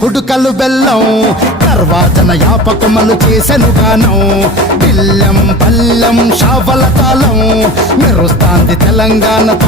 కుడుకలు బెల్లం తర్వాతన యాపకమలు చేసెను గానం బిల్లం పల్లెం షావల తాళం మెరుస్తాంది తెలంగాణ